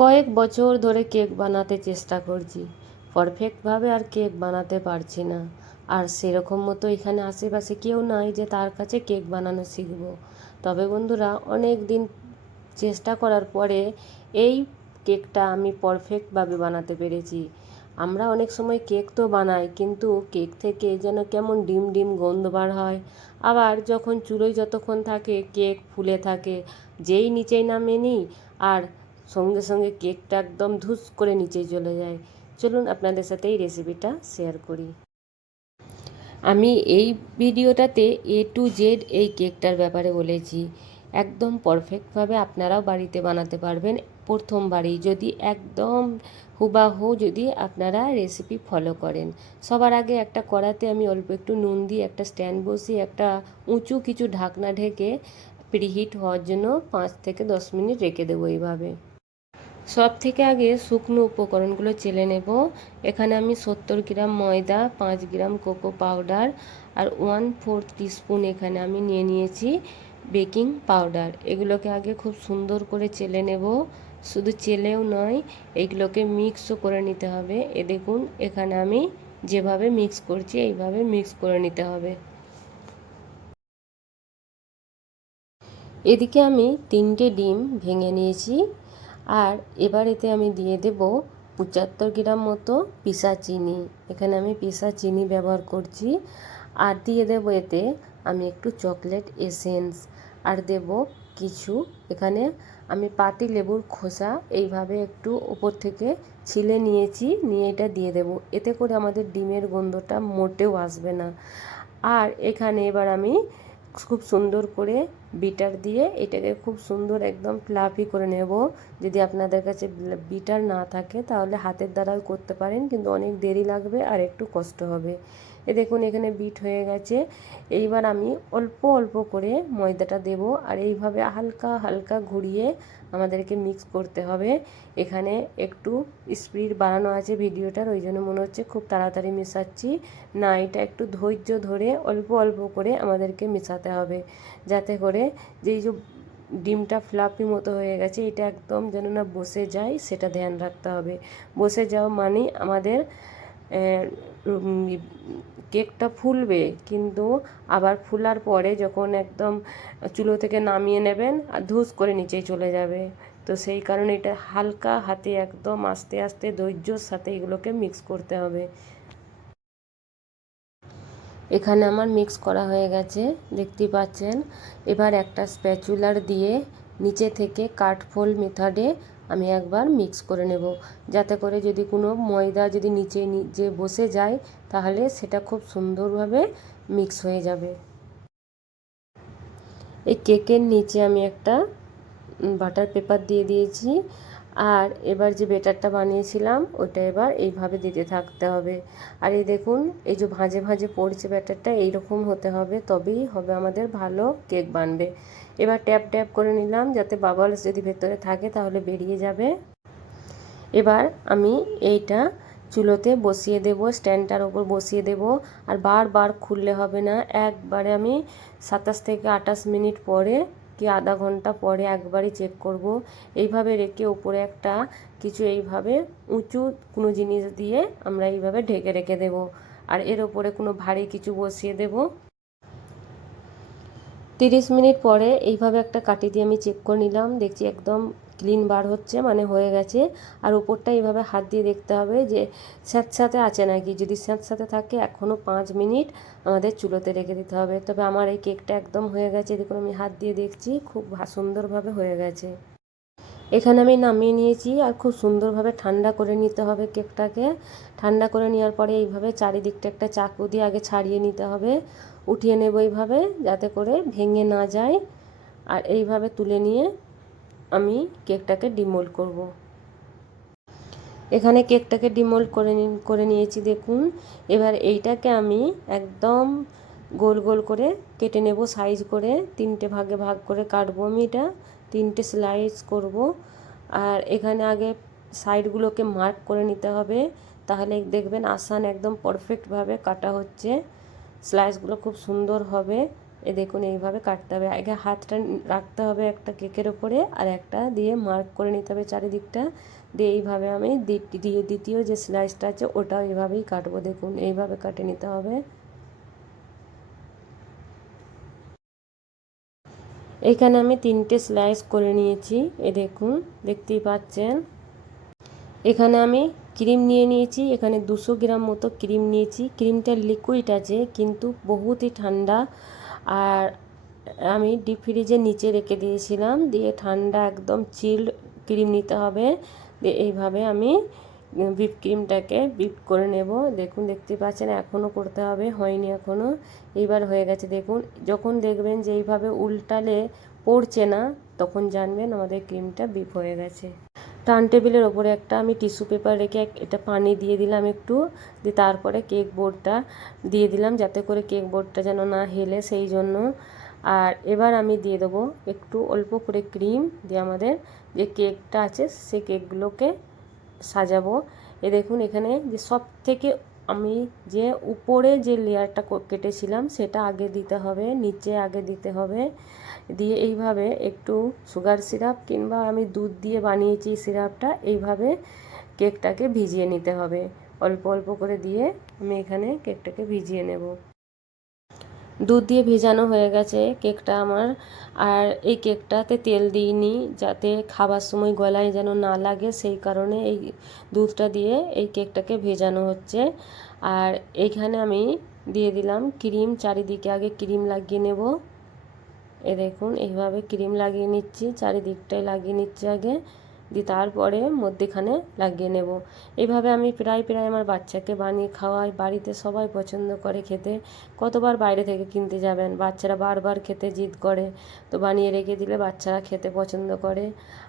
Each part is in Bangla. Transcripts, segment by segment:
কয়েক বছর ধরে কেক বানাতে চেষ্টা করছি। পারফেক্টভাবে আর কেক বানাতে পারছি না। আর সেরকম মতো এখানে আশেপাশে কেউ নাই যে তার কাছে কেক বানানো শিখব। তবে বন্ধুরা অনেক দিন চেষ্টা করার পরে এই কেকটা আমি পারফেক্টভাবে বানাতে পেরেছি। আমরা অনেক সময় কেক তো বানাই, কিন্তু কেক থেকে যেন কেমন ডিম ডিম গন্ধ বার হয়। আবার যখন চুলোয় যতক্ষণ থাকে, কেক ফুলে থাকে, যেই নিচেই নামিয়ে নিই আর সঙ্গে সঙ্গে কেকটা একদম ধুস করে নিচে চলে যায়। চলুন আপনাদের সাথে এই রেসিপিটা শেয়ার করি। আমি এই ভিডিওটাতে এ টু জেড এই কেকটার ব্যাপারে বলেছি। একদম পারফেক্টভাবে আপনারাও বাড়িতে বানাতে পারবেন প্রথমবারেই। যদি একদম হুবাহু যদি আপনারা রেসিপি ফলো করেন। সবার আগে একটা কড়াতে আমি অল্প একটু নুন দিয়ে একটা স্ট্যান্ড বসিয়ে একটা উঁচু কিছু ঢাকনা ঢেকে প্রিহিট হওয়ার জন্য পাঁচ থেকে দশ মিনিট রেখে দেবো এইভাবে। সব থেকে আগে শুকনো উপকরণগুলো চেলে নেব। এখানে আমি সত্তর গ্রাম ময়দা, পাঁচ গ্রাম কোকো পাউডার আর ওয়ান ফোর টিস্পুন এখানে আমি নিয়ে নিয়েছি বেকিং পাউডার। এগুলোকে আগে খুব সুন্দর করে চেলে নেব। শুধু চেলেও নয় এইগুলোকে মিক্সও করে নিতে হবে। এ দেখুন, এখানে আমি যেভাবে মিক্স করছি, এইভাবে মিক্স করে নিতে হবে। এদিকে আমি তিনটে ডিম ভেঙে নিয়েছি। আর এবার এতে আমি দিয়ে দেব পঁচাত্তর গ্রাম মতো পিসা চিনি। এখানে আমি পিসা চিনি ব্যবহার করছি। আর দিয়ে দেব এতে আমি একটু চকলেট এসেন্স। আর দেব কিছু। এখানে আমি পাতি লেবুর খোসা এইভাবে একটু ওপর থেকে ছিলে নিয়েছি, নিয়ে এটা দিয়ে দেব। এতে করে আমাদের ডিমের গন্ধটা মোটেও আসবে না। আর এখানে এবার আমি খুব সুন্দর করে বিটার দিয়ে এটাকে খুব সুন্দর একদম ফ্লাফি করে নেব। যদি আপনাদের কাছে বিটার না থাকে, তাহলে হাতের দ্বারাও করতে পারেন, কিন্তু অনেক দেরি লাগবে আর একটু কষ্ট হবে। এ দেখুন, এখানে বিট হয়ে গেছে। এইবার আমি অল্প অল্প করে ময়দাটা দেব, আর এইভাবে হালকা হালকা ঘুরিয়ে আমাদেরকে মিক্স করতে হবে। এখানে একটু স্পিড বাড়ানো আছে ভিডিওটার, ওই জন্য মনে হচ্ছে খুব তাড়াতাড়ি মেশাচ্ছি। না, এটা একটু ধৈর্য ধরে অল্প অল্প করে আমাদেরকে মেশাতে হবে। যাতে করে যেই যে ডিমটা ফ্লাপি মতো হয়ে গেছে, এটা একদম যেন না বসে যায়, সেটা ধ্যান রাখতে হবে। বসে যাওয়া মানে আমাদের কেকটা ফুলবে, কিন্তু আবার ফুলার পরে যখন একদম চুলো থেকে নামিয়ে নেবেন, আর ধুস করে নিচেই চলে যাবে। তো সেই কারণে এটা হালকা হাতে একদম আস্তে আস্তে ধৈর্যর সাথে এগুলোকে মিক্স করতে হবে। এখানে আমার মিক্স করা হয়ে গেছে, দেখতেই পাচ্ছেন? এবার একটা স্প্যাচুলার দিয়ে নিচে থেকে কাঠফোল মেথডে আমি একবার মিক্স করে নেব। যাতে করে যদি কোনো ময়দা যদি নিচে যে বসে যায়, তাহলে সেটা খুব সুন্দরভাবে মিক্স হয়ে যাবে। এই কেকের নিচে আমি একটা বাটার পেপার দিয়ে দিয়েছি। আর এবার যে বেটারটা বানিয়েছিলাম, ওটা এবার এইভাবে দিতে থাকতে হবে। আর এই দেখুন, এই যে ভাঁজে ভাঁজে পড়ছে ব্যাটারটা, এইরকম হতে হবে, তবেই হবে আমাদের ভালো কেক বানবে। এবার ট্যাপ ট্যাপ করে নিলাম, যাতে বাবলস যদি ভেতরে থাকে তাহলে বেরিয়ে যাবে। এবার আমি এইটা চুলোতে বসিয়ে দেব, স্ট্যান্ডটার ওপর বসিয়ে দেব, আর বারবার খুললে হবে না। একবারে আমি সাতাশ থেকে আটাশ মিনিট পরে কি আধা ঘণ্টা পরে একবারই চেক করব। এইভাবে রেখে উপরে একটা কিছু এইভাবে উঁচু কোনো জিনিস দিয়ে আমরা এইভাবে ঢেকে রেখে দেব। আর এর ওপরে কোনো ভারী কিছু বসিয়ে দেব। তিরিশ মিনিট পরে এইভাবে একটা কাটি দিয়ে আমি চেক করে নিলাম। দেখছি একদম ক্লিন বার হচ্ছে মানে হয়ে গেছে। আর উপরটা এইভাবে হাত দিয়ে দেখতে হবে যে স্যাঁতস্যাঁতে আছে নাকি। যদি স্যাঁতস্যাঁতে থাকে, এখনও পাঁচ মিনিট আমাদের চুলোতে রেখে দিতে হবে। তবে আমার এই কেকটা একদম হয়ে গেছে। দেখুন আমি হাত দিয়ে দেখছি, খুব সুন্দরভাবে হয়ে গেছে। এখানে আমি নামিয়ে নিয়েছি আর খুব সুন্দরভাবে ঠান্ডা করে নিতে হবে কেকটাকে। ঠান্ডা করে নেওয়ার পরে এইভাবে চারিদিকটা একটা চাকু দিয়ে আগে ছাড়িয়ে নিতে হবে। উঠিয়ে নেব এইভাবে, যাতে করে ভেঙে না যায়। আর এইভাবে তুলে নিয়ে আমি কেকটাকে ডিমোল্ড করব। এখানে কেকটাকে ডিমোল্ড করে করে নিয়েছি, দেখুন। এবার এইটাকে আমি একদম গোল গোল করে কেটে নেব, সাইজ করে। তিনটে ভাগে ভাগ করে কাটবো আমি এটা। তিনটে স্লাইস করব। আর এখানে আগে সাইডগুলোকে মার্ক করে নিতে হবে। তাহলে দেখবেন আসান একদম পারফেক্টভাবে কাটা হচ্ছে। স্লাইসগুলো খুব সুন্দর হবে। এ দেখুন, এইভাবে কাটতে হবে। আগে হাতটা রাখতে হবে একটা কেকের ওপরে আর একটা দিয়ে মার্ক করে নিতে হবে চারিদিকটা। দিয়ে এইভাবে আমি দিয়ে দ্বিতীয় যে স্লাইসটা আছে, ওটাও এইভাবেই কাটবো। দেখুন, এইভাবে কাটে নিতে হবে। এখানে আমি তিনটে স্লাইস করে নিয়েছি। এ দেখুন, দেখতেই পাচ্ছেন। এখানে আমি ক্রিম নিয়ে নিয়েছি। এখানে দুশো গ্রাম মতো ক্রিম নিয়েছি। ক্রিমটা লিকুইড আছে, কিন্তু বহুতই ঠান্ডা। আর আমি ডিপ ফ্রিজের নিচে রেখে দিয়েছিলাম, দিয়ে ঠান্ডা একদম চিল্ড ক্রিম নিতে হবে। এইভাবে আমি বিপ ক্রিমটাকে বিপ করে নেব। দেখুন, দেখতে পাচ্ছেন, এখনও করতে হবে, হয়নি এখনও। এইবার হয়ে গেছে, দেখুন, যখন দেখবেন যে এইভাবে উল্টালে পড়ছে না, তখন জানবেন আমাদের ক্রিমটা বিপ হয়ে গেছে। টার্ন টেবিলের ওপরে একটা আমি টিস্যু পেপার রেখে এটা পানি দিয়ে দিলাম একটু। দিয়ে তারপরে কেক বোর্ডটা দিয়ে দিলাম যাতে করে কেক বোর্ডটা যেন না হেলে সেই জন্য। আর এবার আমি দিয়ে দেবো একটু অল্প করে ক্রিম দিয়ে আমাদের যে কেকটা আছে সেই কেকগুলোকে সাজাবো। এ দেখুন এখানে যে সব থেকে আমি যে উপরে যে লেয়ারটা কেটেছিলাম, সেটা আগে দিতে হবে, নিচে আগে দিতে হবে। দিয়ে এইভাবে একটু সুগার সিরাপ কিংবা আমি দুধ দিয়ে বানিয়েছি সিরাপটা, এইভাবে কেকটাকে ভিজিয়ে নিতে হবে। অল্প অল্প করে দিয়ে আমি এখানে কেকটাকে ভিজিয়ে নেব। দুধ দিয়ে ভেজানো হয়ে গেছে কেকটা আমার। আর এই কেকটাতে তেল দিইনি যাতে খাবার সময় গলায় যেন না লাগে, সেই কারণে এই দুধটা দিয়ে এই কেকটাকে ভেজানো হচ্ছে। আর এইখানে আমি দিয়ে দিলাম ক্রিম, চারিদিকে আগে ক্রিম লাগিয়ে নেব। এ দেখুন, এইভাবে ক্রিম লাগিয়ে নিচ্ছি, চারিদিকটাই লাগিয়ে নিচ্ছি আগে। দিয়ে তারপরে মধ্যেখানে লাগিয়ে নেব। এইভাবে আমি প্রায় প্রায় আমার বাচ্চাকে বানিয়ে খাওয়াই। বাড়িতে সবাই পছন্দ করে খেতে। কতবার বাইরে থেকে কিনতে যাবেন? বাচ্চারা বারবার খেতে জিদ করে। তো বানিয়ে রেখে দিলে বাচ্চারা খেতে পছন্দ করে।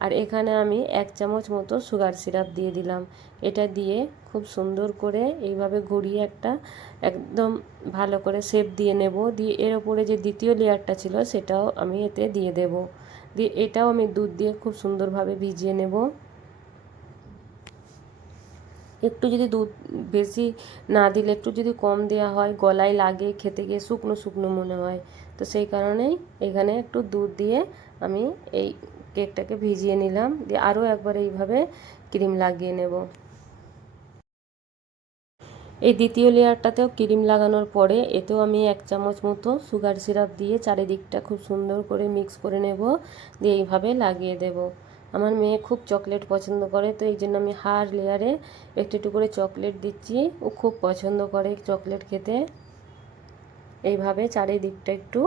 আর এখানে আমি এক চামচ মতো সুগার সিরাপ দিয়ে দিলাম। এটা দিয়ে খুব সুন্দর করে এইভাবে ঘুরিয়ে একটা একদম ভালো করে শেপ দিয়ে নেব। দিয়ে এর ওপরে যে দ্বিতীয় লেয়ারটা ছিল সেটাও আমি এতে দিয়ে দেব। দিয়ে এটাও আমি দুধ দিয়ে খুব সুন্দরভাবে ভিজিয়ে নেব। একটু যদি দুধ বেশি না দিলে, একটু যদি কম দেওয়া হয়, গলায় লাগে, খেতে গিয়ে শুকনো শুকনো মনে হয়, তো সেই কারণেই এখানে একটু দুধ দিয়ে আমি এই কেকটাকে ভিজিয়ে নিলাম। দিয়ে আরও একবার এইভাবে ক্রিম লাগিয়ে নেব। এই দ্বিতীয় লেয়ারটাতেও ক্রিম লাগানোর পরে এতেও আমি এক চামচ মতো সুগার সিরাপ দিয়ে চারিদিকটা খুব সুন্দর করে মিক্স করে নেব, দিয়ে এইভাবে লাগিয়ে দেব। আমার মেয়ে খুব চকলেট পছন্দ করে, তো এই জন্য আমি হার লেয়ারে একটু একটু করে চকলেট দিচ্ছি। ও খুব পছন্দ করে চকলেট খেতে। এইভাবে চারিদিকটা একটু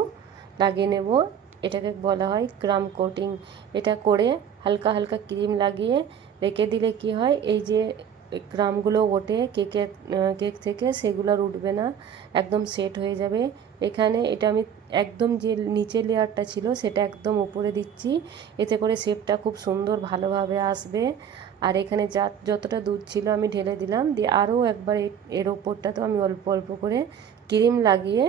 লাগিয়ে নেব। এটাকে বলা হয় ক্রাম কোটিং। এটা করে হালকা হালকা ক্রিম লাগিয়ে রেখে দিলে কি হয়, এই যে ক্রামগুলো ওঠে কেকের কেক থেকে সেগুলো আর উঠবে না, একদম সেট হয়ে যাবে। এখানে এটা আমি একদম যে নিচের লেয়ারটা ছিল সেটা একদম উপরে দিচ্ছি। এতে করে শেপটা খুব সুন্দর ভালোভাবে আসবে। আর এখানে যা, যতটা দুধ ছিল আমি ঢেলে দিলাম। দিয়ে আরও একবার এর এর ওপরটাতেও আমি অল্প অল্প করে ক্রিম লাগিয়ে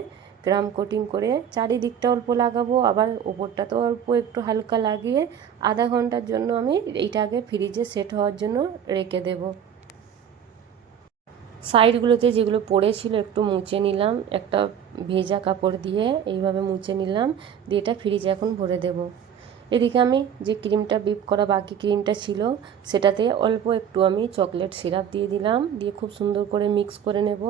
গ্রাম কোটিং করে চারিদিকটা অল্প লাগাবো, আবার ওপরটা তো অল্প একটু হালকা লাগিয়ে আধা ঘণ্টার জন্য আমি এইটা আগে ফ্রিজে সেট হওয়ার জন্য রেখে দেবো। সাইডগুলোতে যেগুলো পড়েছিল একটু মুছে নিলাম, একটা ভেজা কাপড় দিয়ে এইভাবে মুছে নিলাম, দিয়ে এটা ফ্রিজে এখন ভরে দেব। এদিকে আমি যে ক্রিমটা বিপ করা বাকি ক্রিমটা ছিল, সেটাতে অল্প একটু আমি চকলেট সিরাপ দিয়ে দিলাম, দিয়ে খুব সুন্দর করে মিক্স করে নেব।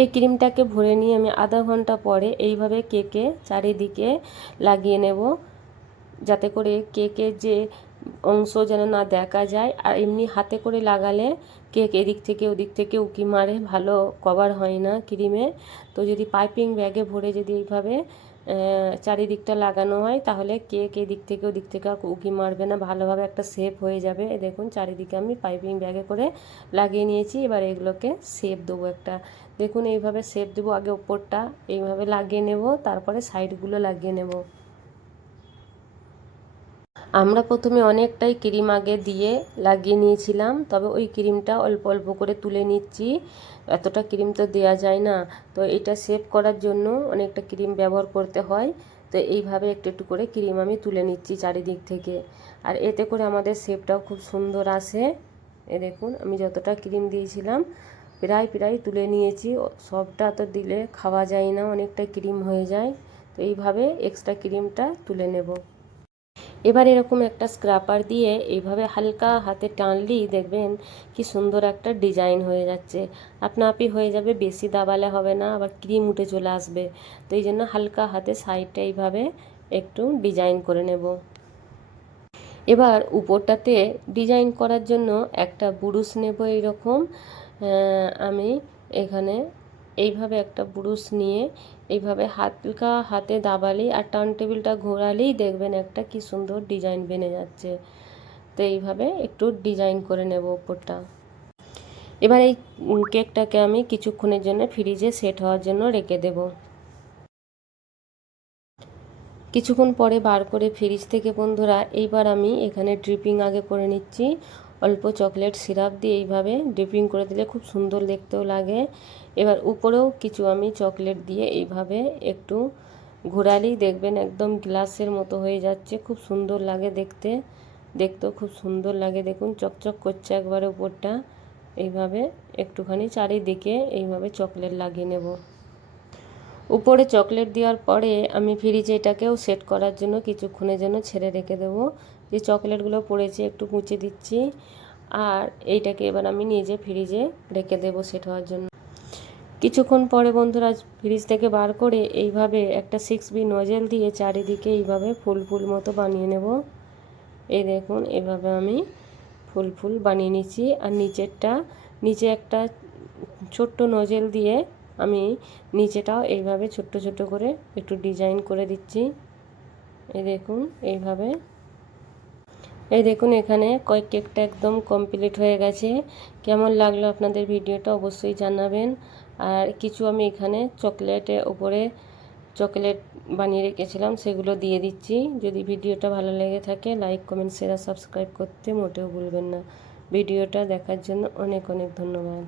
এই ক্রিমটাকে ভরে নিয়ে আমি আধা ঘণ্টা পরে এইভাবে কেকে চারিদিকে লাগিয়ে নেব, যাতে করে কেকের যে অংশ যেন না দেখা যায়। আর এমনি হাতে করে লাগালে কেক এদিক থেকে ওদিক থেকে উকি মারে, ভালো কভার হয় না ক্রিমে। তো যদি পাইপিং ব্যাগে ভরে যদি এইভাবে চারিদিকটা লাগানো হয়, তাহলে কেক এদিক থেকে ওদিক থেকে উকি মারবে না। ভালোভাবে একটা শেপ হয়ে যাবে। দেখুন, চারিদিকে আমি পাইপিং ব্যাগে করে লাগিয়ে নিয়েছি। এবার এগুলোকে শেপ দেবো একটা। দেখুন, এইভাবে শেপ দেবো। আগে ওপরটা এইভাবে লাগিয়ে নেব, তারপরে সাইডগুলো লাগিয়ে নেব। আমরা প্রথমে অনেকটাই ক্রিম আগে দিয়ে লাগিয়ে নিয়েছিলাম, তবে ওই ক্রিমটা অল্প অল্প করে তুলে নিচ্ছি। এতটা ক্রিম তো দেওয়া যায় না। তো এটা সেভ করার জন্য অনেকটা ক্রিম ব্যবহার করতে হয়। তো এইভাবে একটু একটু করে ক্রিম আমি তুলে নিচ্ছি চারিদিক থেকে। আর এতে করে আমাদের শেপটাও খুব সুন্দর আসে। এ দেখুন, আমি যতটা ক্রিম দিয়েছিলাম, প্রায় প্রায় তুলে নিয়েছি। সবটা তো দিলে খাওয়া যায় না, অনেকটা ক্রিম হয়ে যায়। তো এইভাবে এক্সট্রা ক্রিমটা তুলে নেব। এবার এরকম একটা স্ক্রাপার দিয়ে এইভাবে হালকা হাতে টানলেই দেখবেন কি সুন্দর একটা ডিজাইন হয়ে যাচ্ছে। আপনা আপনি হয়ে যাবে, বেশি দাবালে হবে না, আবার ক্রিম উঠে চলে আসবে। তো এই জন্য হালকা হাতে সাইডটা এইভাবে একটু ডিজাইন করে নেব। এবার উপরটাতে ডিজাইন করার জন্য একটা বুরুশ নেব এইরকম। আমি এখানে এইভাবে একটা বুরুশ নিয়ে এইভাবে হালকা হাতে দাবালেই আর টার্ন টেবিলটা ঘোরালেই দেখবেন একটা কি সুন্দর ডিজাইন বেনে যাচ্ছে। তো এইভাবে একটু ডিজাইন করে নেব ওপরটা। এবার এই কেকটাকে আমি কিছুক্ষণের জন্য ফ্রিজে সেট হওয়ার জন্য রেখে দেব। কিছুক্ষণ পরে বার করে ফ্রিজ থেকে বন্ধুরা, এইবার আমি এখানে ড্রিপিং আগে করে নিচ্ছি। অল্প চকলেট সিরাপ দিয়ে এইভাবে ড্রিপিং করে দিলে খুব সুন্দর দেখতেও লাগে। এবার উপরেও কিছু আমি চকলেট দিয়ে এইভাবে একটু ঘোরালেই দেখবেন একদম গ্লাসের মতো হয়ে যাচ্ছে। খুব সুন্দর লাগে দেখতে। দেখতেও খুব সুন্দর লাগে। দেখুন, চকচক করছে একবারে উপরটা। এইভাবে একটুখানি চারিদিকে এইভাবে চকলেট লাগিয়ে নেব। উপরে চকলেট দেওয়ার পরে আমি ফ্রিজে এটাকেও সেট করার জন্য কিছুক্ষণের জন্য ছেড়ে রেখে দেবো। যে চকলেটগুলো পড়েছে একটু মুছে দিচ্ছি। আর এইটাকে এবার আমি নিজে ফ্রিজে রেখে দেবো সেট হওয়ার জন্য। কিছুক্ষণ পরে বন্ধুরা ফ্রিজ থেকে বার করে এইভাবে একটা সিক্স বি নজেল দিয়ে চারিদিকে এইভাবে ফুল ফুল মতো বানিয়ে নেব। এই দেখুন, এভাবে আমি ফুল ফুল বানিয়ে নিচ্ছি। আর নিচেরটা, নিচে একটা ছোট্ট নজেল দিয়ে আমি নিচেটাও এইভাবে ছোট্ট ছোট্ট করে একটু ডিজাইন করে দিচ্ছি। এই দেখুন, এইভাবে এই দেখুন, এখানে কয়েক কেকটা একদম কমপ্লিট হয়ে গেছে। কেমন লাগল আপনাদের ভিডিওটা অবশ্যই জানাবেন। আর কিছু আমি এখানে চকলেটের ওপরে চকলেট বানিয়ে রেখেছিলাম, সেগুলো দিয়ে দিচ্ছি। যদি ভিডিওটা ভালো লেগে থাকে লাইক কমেন্ট শেয়ার সাবস্ক্রাইব করতে মোটেও ভুলবেন না। ভিডিওটা দেখার জন্য অনেক অনেক ধন্যবাদ।